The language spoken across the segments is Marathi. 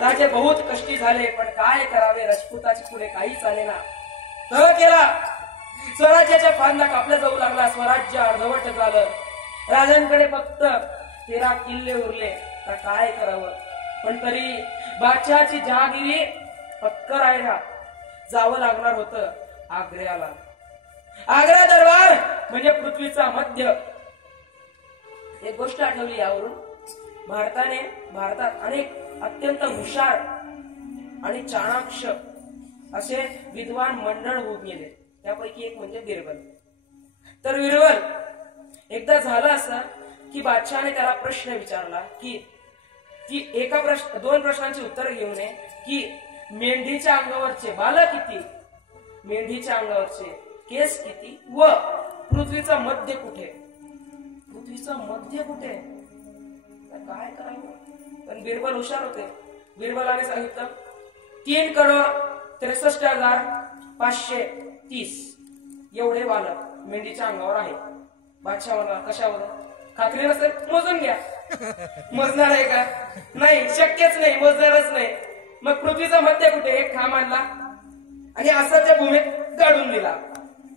राजे बहुत कष्टी झाले, पण काय करावे, राजपुताची पुढे काही चालेना. तह केला, स्वराज्याच्या फांदा कापल्या जाऊ लागला. स्वराज्य अर्धवट झालं. राजांकडे फक्त 13 किल्ले उरले. तर काय करावं, पण तरी बादशहाची जहागिरी पत्करायला जावं लागणार होतं आग्र्याला. आग्रा दरबार म्हणजे पृथ्वीचा मध्य. एक गोष्ट आठवली यावरून. भारतात अनेक अत्यंत हुशार आणि चाणाक्ष असे विद्वान मंडळ होऊन गेले. त्यापैकी एक म्हणजे बिरबल. तर बिरबल एकदा झालं असं की बादशहाने त्याला प्रश्न विचारला की दोन प्रश्नांची उत्तर घेऊन ये की मेंढीच्या अंगावरचे बाल किती, मेंढीच्या अंगावरचे केस किती व पृथ्वीचा मध्य कुठे. पृथ्वीचा मध्य कुठे, काय करावं. पण बिरबल हुशार होते. बिरबलाने सांगितलं 3,63,530 एवढे बाल मेंढीच्या अंगावर आहे. बादशाह म्हणला कशावर, खात्री नसेल मोजून घ्या. मोजणार आहे का, नाही, शक्यच नाही, मोजणारच नाही. मग पृथ्वीचा मध्य कुठे, एक खांब आणला आणि असाच्या भूमीत गाडून दिला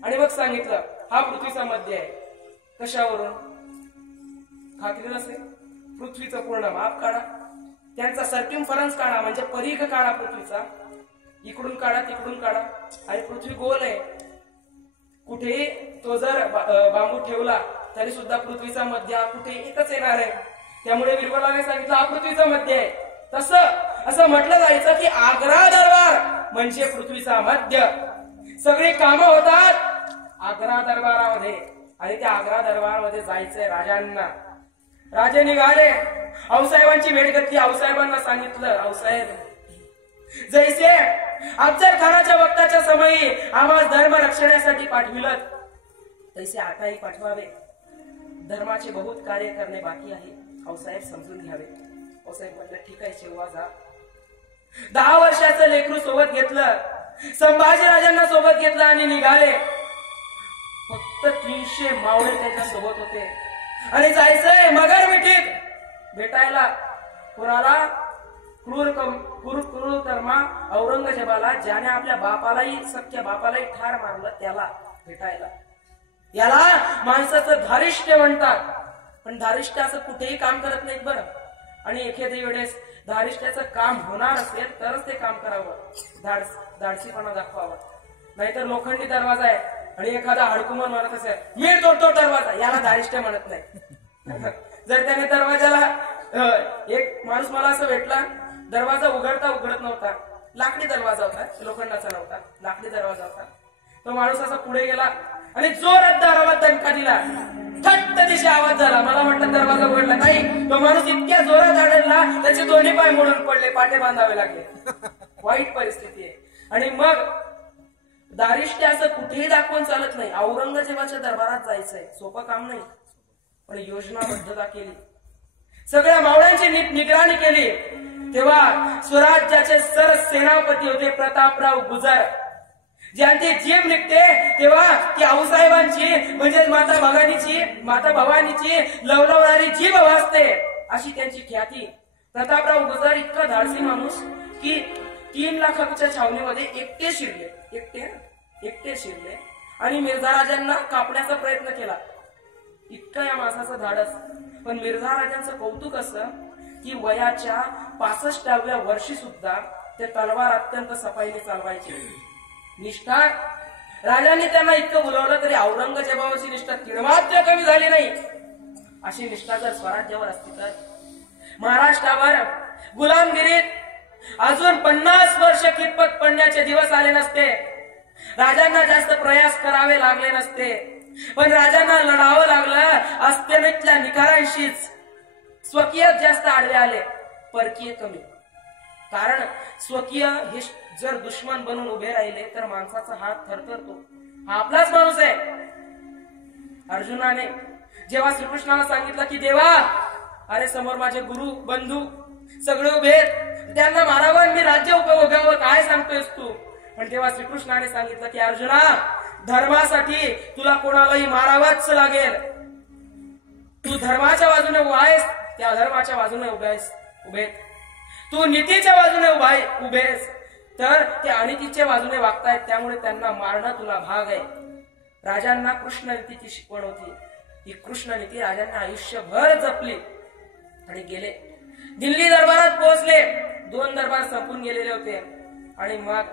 आणि मग सांगितलं हा पृथ्वीचा मध्य आहे. कशावरून, खात्री नसेल पृथ्वीचं पूर्ण माप काढा, त्यांचा सर्कम्फरन्स काढा म्हणजे परिघ काढा पृथ्वीचा, इकडून काढा तिकडून काढा. आणि पृथ्वी गोल आहे, कुठेही तो जर बांबू ठेवला तरी सुद्धा पृथ्वीचा मध्य हा कुठे एकच येणार आहे. त्यामुळे बिरबलाने सांगितलं हा पृथ्वीचा मध्य आहे. असं म्हटलं जायचं की आग्रा दरबार म्हणजे पृथ्वीचा मध्य. सगळी कामं होतात आग्रा दरबारामध्ये आणि त्या आग्रा दरबारामध्ये जायचंय राजांना. राजे निघाले, आऊसाहेबांची भेट घेतली. आऊसाहेबांना सांगितलं आऊसाहेब जैसे अफजल खानाच्या वक्ताच्या समयी आम्हाला धर्म रक्षणासाठी पाठविलं तैसे आताही पाठवावे. धर्माचे बहुत कार्य करणे बाकी आहे, आऊसाहेब समजून घ्यावे. आऊसाहेब म्हटलं ठीक आहे शेवा जा. 10 वर्षाचं लेकरू सोबत घेतलं, संभाजी राजांना सोबत घेतलं आणि निघाले. फक्त 300 मावळे त्याच्या सोबत होते आणि जायचंय मगर मिठीत भेटायला. कुणाला, क्रूर कर्मा औरंगजेबाला, ज्याने आपल्या बापालाही सख्या बापालाही ठार मारलं त्याला भेटायला. याला माणसाचं धारिष्ट्य म्हणतात. पण धारिष्ट्य असं कुठेही काम करत नाहीत बरं. आणि एखाद्या वेळेस धारिष्ट्याचं काम होणार असेल तरच ते काम करावं, धाडसीपणा दाखवावा. नाहीतर लोखंडी दरवाजा आहे आणि एखादा हडकुमर म्हणत असेल मी तोडतो दरवाजा, याला धारिष्ट्य म्हणत नाही. जर त्याने दरवाजाला, एक माणूस मला असं भेटला, दरवाजा उघडत नव्हता, लाकडी दरवाजा होता, लोखंडाचा नव्हता, लाकडी दरवाजा होता. तो माणूस असा पुढे गेला आणि जोरात दाराला दणका दिला. थट्ट दिशे आवाज झाला. मला वाटलं दरवाजा उघडला, नाही, तो माणूस इतक्या जोरात आढळला त्याचे दोन्ही पाय मोडून पडले, पाटे बांधावे लागले. वाईट परिस्थिती आहे. आणि मग दारिष्ट्य असं कुठेही दाखवून चालत नाही. औरंगजेबाच्या दरबारात जायचंय, सोपं काम नाही. पण योजनाबद्धता केली, सगळ्या मावळ्यांची निगराणी केली. तेव्हा स्वराज्याचे सरसेनापती होते प्रतापराव गुजर. ज्यांची जीभ निघते तेव्हा ती आऊसाहेबांची म्हणजे माता भवानीची लवलवणारी जीभ वाजते, अशी त्यांची ख्याती. प्रतापराव गुजर इतका धाडसी माणूस की 3 लाखाच्या छावणीमध्ये एकटे शिरले आणि मिर्झा राजांना कापण्याचा प्रयत्न केला. इतकं या माणसाचं धाडस. पण मिर्झा राजांचं कौतुक असं की वयाच्या 65व्या वर्षी सुद्धा ते तलवार अत्यंत सफाईने चालवायचे. निष्ठा, राजांनी त्यांना इतकं बोलावलं तरी औरंगजेबावरची निष्ठा तिळमात्र कमी झाली नाही. अशी निष्ठा जर स्वराज्यावर असती तर महाराष्ट्रावर गुलामगिरीत अजून 50 वर्ष खितपत पडण्याचे दिवस आले नसते. राजांना जास्त प्रयास करावे लागले नसते. पण राजांना लढावं लागलं अस्तेमितल्या निकारांशीच. स्वकीय जास्त आडवे आले, परकीय कमी. कारण स्वकीय हे जर दुश्मन बनून उभे राहिले तर माणसाचा हात थरथरतो. हा आपलाच माणूस आहे. अर्जुनाने जेव्हा श्रीकृष्णाला सांगितलं की देवा, अरे समोर माझे गुरु बंधू सगळे उभे आहेत, त्यांना मारावं मी राज्य उपभोगावं, काय सांगतोयस तू. पण तेव्हा श्रीकृष्णाने सांगितलं की अर्जुना, धर्मासाठी तुला कोणालाही मारावंच लागेल. तू धर्माच्या बाजूने उभा आहेस, त्या अधर्माच्या बाजूने उभे. तू नीतीच्या बाजूने उभेस तर ते अनितीच्या बाजूने वागतायत, त्यामुळे त्यांना मारणं तुला भाग आहे. राजांना कृष्ण नीतीची शिकवण होती. ही कृष्ण नीती राजांना आयुष्यभर जपली आणि गेले. दिल्ली दरबारात पोहोचले. 2 दरबार संपून गेलेले होते आणि मग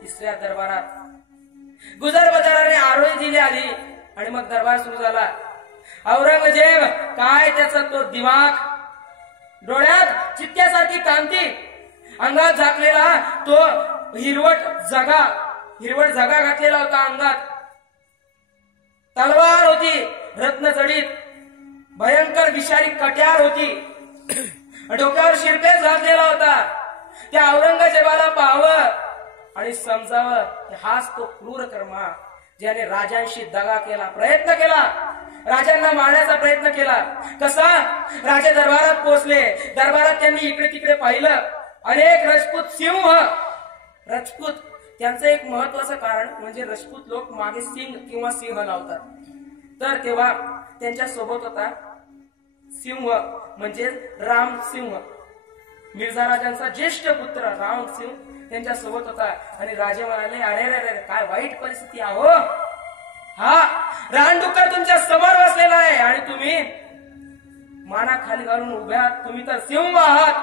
3ऱ्या दरबारात गुजर बाजाराने आरोळी दिली आली आणि मग दरबार सुरू झाला. औरंगजेब काय त्याचा तो दिमाग, डोळ्यात चित्त्यासारखी कांती, अंगात झाकलेला तो हिरवट झगा घातलेला होता. अंगात तलवार होती रत्नजडीत, भयंकर विषारी कट्यार होती, डोक्यावर शिरपेस घातलेला होता. त्या औरंगजेबाला पाहावं आणि समजावं हाच तो क्रूर कर्मा ज्याने राजांशी दगा केला, प्रयत्न केला, राजांना मारण्याचा प्रयत्न केला. कसा राजे दरबारात पोहोचले. दरबारात त्यांनी इकडे तिकडे पाहिलं. अनेक राजपूत त्यांचं एक महत्वाचं कारण म्हणजे राजपूत लोक मागे सिंह लावतात. तर तेव्हा त्यांच्या सोबत होता सिंह म्हणजे रामसिंह, मिर्झा राजांचा ज्येष्ठ पुत्र रामसिंह त्यांच्या सोबत होता. आणि राजे म्हणाले, अरे रे काय वाईट परिस्थिती आहो, हा रानडुक्कर तुमच्या समोर बसलेला आहे आणि तुम्ही माना खाली घालून उभ्या आहात. तुम्ही तर सिंह आहात,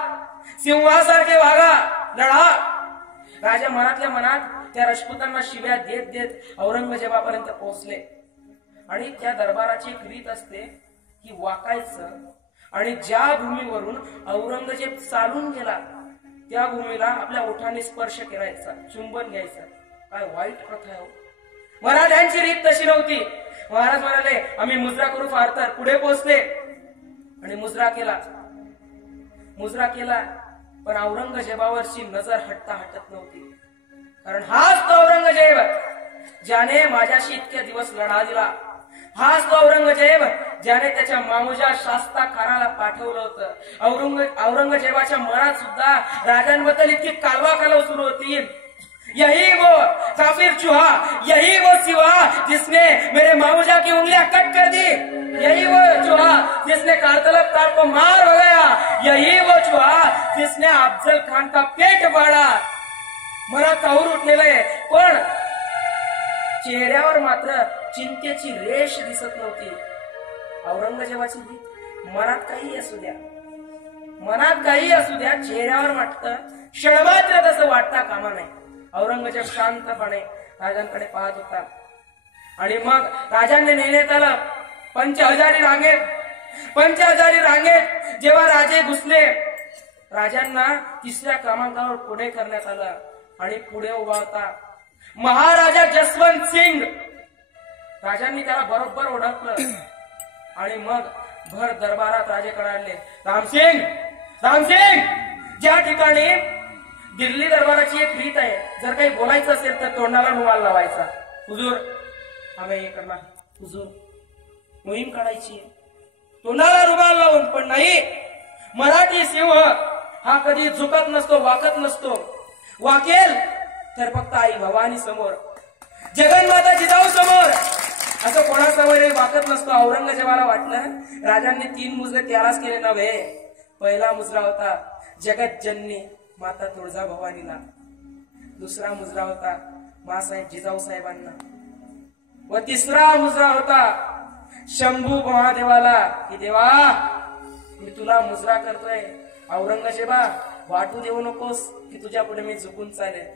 सिंहासारखे वागा, लढा. राजा मनातल्या मनात त्या राजपुतांना शिव्या देत देत औरंगजेबापर्यंत पोहोचले. आणि त्या दरबाराची एक रीत असते की वाकायचं आणि ज्या भूमीवरून औरंगजेब चालून गेला त्या भूमीला आपल्या ओठाने स्पर्श करायचा, चुंबन घ्यायचं. काय वाईट प्रथा आहे. मराठ्यांची रीत तशी नव्हती. महाराज म्हणाले, आम्ही मुजरा करू फार तर. पुढे पोहोचले आणि मुजरा केला पण औरंगजेबावरची नजर हटत नव्हती. कारण हाच तो औरंगजेब ज्याने माझ्याशी इतके दिवस लढा दिला. हाच तो औरंगजेब ज्याने त्याच्या मामुजा शास्ता खानाला पाठवलं होतं. औरंगजेबाच्या मनात सुद्धा राजांबद्दल इतकी कालवा सुरू होती. यही वो काफिर चूहा, यही वो सिवा जिसने मेरे मामुजा की उंगलियां कट कर दी, यही वो चूहा जिसने कारतलब तार को मार हो गया, यही वो चूहा जिसने अफजल खान का पेट फाड़ा. मला काहूर उठलेलं आहे पण चेहऱ्यावर मात्र चिंतेची रेष दिसत नव्हती. औरंगजेबाची भीत मनात काही असू द्या, चेहऱ्यावर वाटतं क्षणमात्र तसं वाटता कामा नाही. औरंगजेब शांतपणे राजांकडे पाहत होता. आणि मग राजांनी नेण्यात आलं पंचहजारी रांगेत. जेव्हा राजे घुसले, राजांना 3ऱ्या क्रमांकावर पुढे करण्यात आलं आणि पुढे उभा होता महाराजा जसवंत सिंग. राजांनी त्याला बरोबर ओळखलं आणि मग भर दरबारात राजे कळाले, रामसिंग. ज्या ठिकाणी दिल्ली दरबाराची एक रीत आहे, जर काही बोलायचं असेल तर तोंडाला रुमाल लावायचा. हुजूर हमें ये करना, हुजूर मोहीम काढायची तोंडाला रुमाल लावून. पण नाही, मराठी सिंह हा कधी झुकत नसतो, वाकत नसतो. वाकेल तर फक्त आई भवानी समोर, जगन्माता जिजाऊ समोर, असं कोणासमोर वाकत नसतो. औरंगजेबाला वाटलं राजांनी 3 मुजरे त्यालाच केले नव्हे. पहिला मुजरा होता जगतजननी माता तुळजा भवानीला, दुसरा मुजरा होता मासाहेब जिजाऊ साहेबांना व 3रा मुजरा होता शंभू महादेवाला की देवा मी तुला मुजरा करतोय, औरंगजेबा वाटू देऊ नकोस की तुझ्या पुढे मी झुकून चालेल.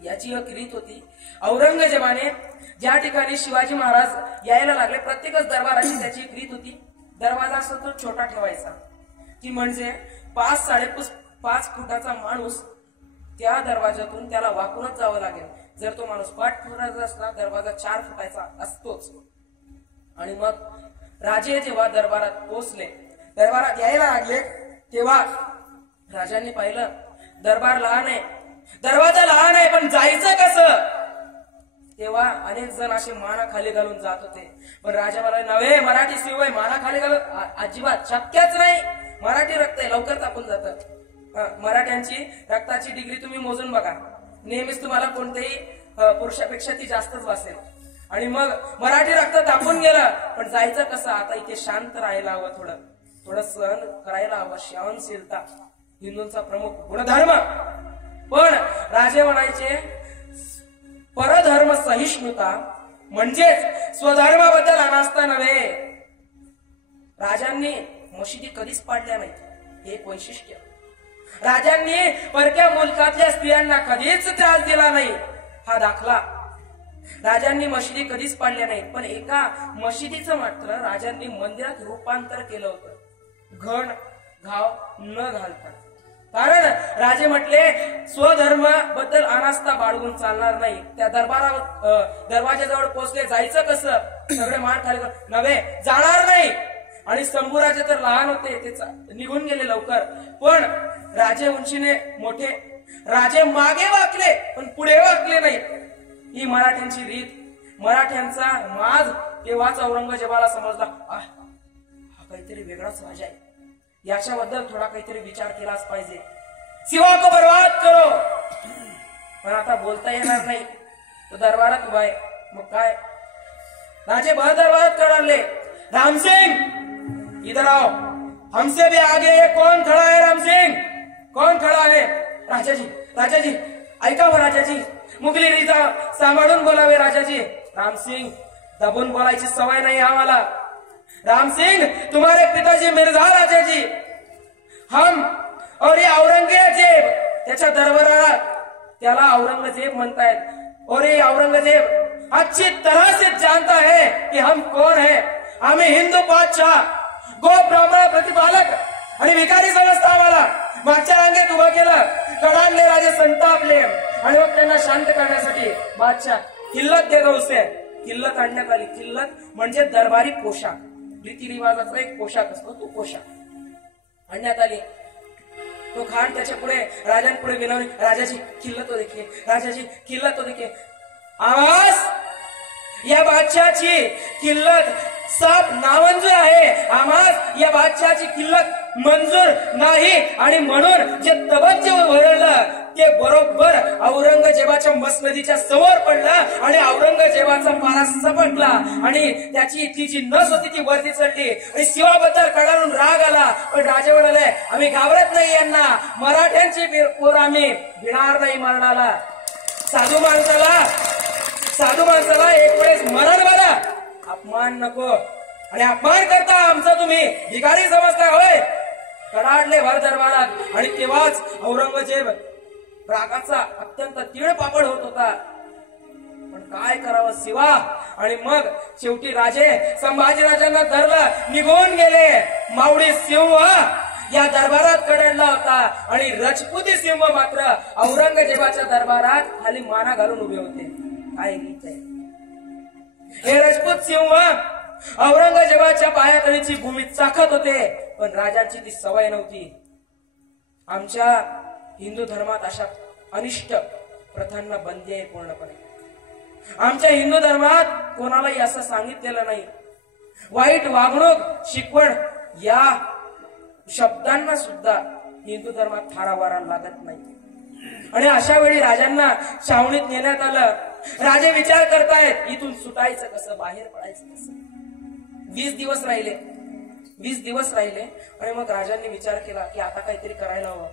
याची एक रीत होती. औरंगजेबाने ज्या ठिकाणी शिवाजी महाराज यायला लागले, प्रत्येकच दरबाराची त्याची एक रीत होती. दरवाजा असतो तो छोटा ठेवायचा की म्हणजे 5-5.5 फुटाचा माणूस त्या दरवाजातून त्याला वाकूनच जावं लागेल. जर तो माणूस 5 फुटाचा असला, दरवाजा 4 फुटाचा असतोच. आणि मग राजे जेव्हा दरबारात पोहोचले, दरबारात यायला लागले, तेव्हा राजांनी पाहिलं दरबार लहान आहे, दरवाजा लहान आहे, पण जायचं कसं. तेव्हा अनेक जण असे माना खाली घालून जात होते. पण राजा म्हणाले, नव्हे मराठी सिंह आहे, माना खाली घालून अजिबात शक्यच नाही. मराठी रक्त आहे, लवकर तापून जातं. मराठ्यांची रक्ताची डिग्री तुम्ही मोजून बघा, नेहमीच तुम्हाला कोणत्याही पुरुषापेक्षा ती जास्तच वासेल. आणि मग मराठी रक्त तापून गेलं, पण जायचं कसं. आता इथे शांत राहायला हवं, थोडं सहन करायला हवं, सहनशीलता. हिंदूंचा प्रमुख गुणधर्म. पण राजे म्हणायचे परधर्म सहिष्णुता म्हणजेच स्वधर्माबद्दल अनास्था नव्हे. राजांनी मशिदी कधीच पाडल्या नाहीत, हे एक वैशिष्ट्य. राजांनी परक्या मुलकातल्या स्त्रियांना कधीच त्रास दिला नाही, हा दाखला. राजांनी मशिदी कधीच पाडल्या नाहीत, पण एका मशिदीचं मात्र राजांनी मंदिरात रूपांतर केलं होतं, घण घाव न घालता. कारण राजे म्हटले स्वधर्म बद्दल अनास्था बाळगून चालणार नाही. त्या दरवाजाजवळ पोहोचले, जायचं कसं, सगळे मान खाली नव्हे, जाणार नाही. आणि शंभूराजे तर लहान होते, ते निघून गेले लवकर. पण राजे उंचीने मोठे, राजे मागे वाकले पण पुढे वाकले नाही. ही मराठ्यांची रीत, मराठ्यांचा माज. तेव्हाच औरंगजेबाला समजला, हा काहीतरी वेगळाच राजा आहे, याच्याबद्दल थोडा काहीतरी विचार केलाच पाहिजे. शिवा को बर्बाद करो. पण आता बोलता येणार नाही, तो दरबारात उभा आहे. मग काय, राजे दरबारात कळले, रामसिंग इधर आओ, हमसे भी आगे ये कौन खड़ा है. रामसिंग, कौन खड़ा है. राजाजी, राजाजी ऐका हो राजाजी, मुघली रीता सांभाळून बोलावे राजाजी. रामसिंग, दबून बोलायची सवय नाही आम्हाला. रामसिंग, तुम्हारे पिताजी मिर्झा राजाजी, हम और ये औरंगजेब, त्याच्या दरबारात त्याला औरंगजेब म्हणतायत. और ये औरंगजेब अच्छी तरह से जानता है कि हम कौन है. आम्ही हिंदू बादशाह, गो ब्राह्मण प्रतिपालक आणि भिकारी संस्थावाला. मागच्या रांगेत उभं केलं, कडाडले राजे संतापले आणि मग त्यांना शांत करण्यासाठी बादशाह किल्लत देत होते. किल्लत आणण्यात आली. किल्लत म्हणजे दरबारी पोशाख, रीतिरिवाजाचा एक पोशाख असतो, तो पोशाख आणण्यात आली. तो खान त्याच्या पुढे राजांपुढे विनवणी, राजाजी किल्लत तो देखिए, राजाजी किल्लत तो देखिए. आवाज, या बादशाची किल्लत साफ नामंजूर आहे. आम्हास या बादशाची किल्लत मंजूर नाही. आणि म्हणून जे तवज्जो वळलं ते बरोबर औरंगजेबाच्या मसनदीच्या समोर पडलं आणि औरंगजेबाचा पारा सपटला आणि त्याची इथली जी नस होती ती वरती चढली आणि शिवाबद्दल कडाडून राग आला. पण राजे म्हणाले, आम्ही घाबरत नाही यांना, मराठ्यांची पोर आम्ही भिणार नाही मरणाला. साधू माणसाला एक वेळेस मरण बघा, अपमान नको. आणि अपमान करता आमचा तुम्ही भिकारी समजता होय. कडाडले भर दरबारात. आणि तेव्हाच औरंगजेब रागाचा अत्यंत तीळ पापड होत होता. पण काय करावं शिवा. आणि मग शेवटी राजे संभाजीराजांना धरलं, निघून गेले. मावडी सिंह या दरबारात कडाडला होता आणि राजपुती सिंह मात्र औरंगजेबाच्या दरबारात खाली माना घालून उभे होते. काय गीत आहे हे. राजपूत सिंह औरंगजेबाच्या पायातळीची भूमी चाखत होते, पण राजांची ती सवय नव्हती. आमच्या हिंदू धर्मात अशा अनिष्ट प्रथांना बंदी आहे पूर्णपणे. आमच्या हिंदू धर्मात कोणालाही असं सांगितलेलं नाही. वाईट वागणूक, शिकवण या शब्दांना सुद्धा हिंदू धर्मात थारावारा लागत नाही. आणि अशा वेळी राजांना छावणीत नेण्यात आलं. राजे विचार करतायत, इथून सुटायचं कसं, बाहेर पडायचं कसं. 20 दिवस राहिले आणि मग राजांनी विचार केला की आता काहीतरी करायला हवं.